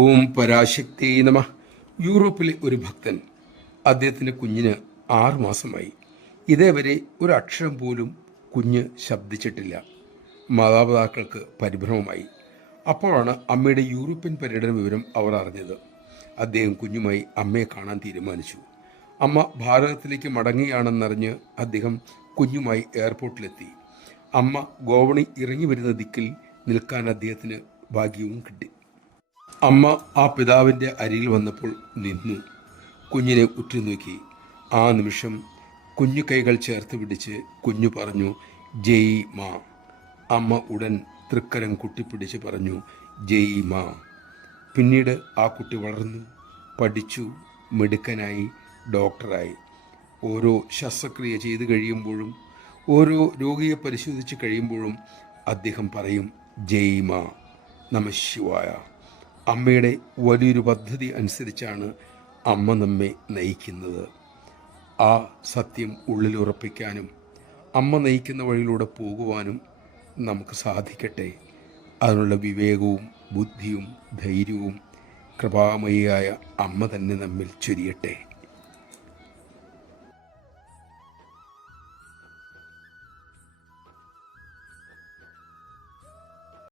ഓം പരാശക്തി നമ. യൂറോപ്പിലെ ഒരു ഭക്തൻ, അദ്ദേഹത്തിൻ്റെ കുഞ്ഞിന് 6 മാസമായി. ഇതേവരെ ഒരു അക്ഷരം പോലും കുഞ്ഞ് ശബ്ദിച്ചിട്ടില്ല. മാതാപിതാക്കൾക്ക് പരിഭ്രമമായി. അപ്പോഴാണ് അമ്മയുടെ യൂറോപ്യൻ പര്യടന വിവരം അവർ അറിഞ്ഞത്. അദ്ദേഹം കുഞ്ഞുമായി അമ്മയെ കാണാൻ തീരുമാനിച്ചു. അമ്മ ഭാരതത്തിലേക്ക് മടങ്ങുകയാണെന്നറിഞ്ഞ് അദ്ദേഹം കുഞ്ഞുമായി എയർപോർട്ടിലെത്തി. അമ്മ ഗോവണി ഇറങ്ങി വരുന്ന ദിക്കിൽ നിൽക്കാൻ അദ്ദേഹത്തിന് ഭാഗ്യവും കിട്ടി. അമ്മ ആ പിതാവിൻ്റെ അരികിൽ വന്നപ്പോൾ നിന്നു. കുഞ്ഞിനെ ഉറ്റുനോക്കി. ആ നിമിഷം കുഞ്ഞു കൈകൾ ചേർത്ത് പിടിച്ച് കുഞ്ഞു പറഞ്ഞു, ജയ് മാ. അമ്മ ഉടൻ തൃക്കരം കുട്ടിപ്പിടിച്ച് പറഞ്ഞു, ജയ് മാ. പിന്നീട് ആ കുട്ടി വളർന്നു, പഠിച്ചു, മിടുക്കനായി, ഡോക്ടറായി. ഓരോ ശസ്ത്രക്രിയ ചെയ്തു കഴിയുമ്പോഴും ഓരോ രോഗിയെ പരിശോധിച്ച് കഴിയുമ്പോഴും അദ്ദേഹം പറയും, ജയ് മാ, നമഃശിവായ. അമ്മയുടെ വലിയൊരു പദ്ധതി അനുസരിച്ചാണ് അമ്മ നമ്മെ നയിക്കുന്നത്. ആ സത്യം ഉള്ളിലുറപ്പിക്കാനും അമ്മ നയിക്കുന്ന വഴിയിലൂടെ പോകുവാനും നമുക്ക് സാധിക്കട്ടെ. അതിനുള്ള വിവേകവും ബുദ്ധിയും ധൈര്യവും കൃപാമയിയായ അമ്മ തന്നെ നമ്മിൽ ചൊരിയട്ടെ.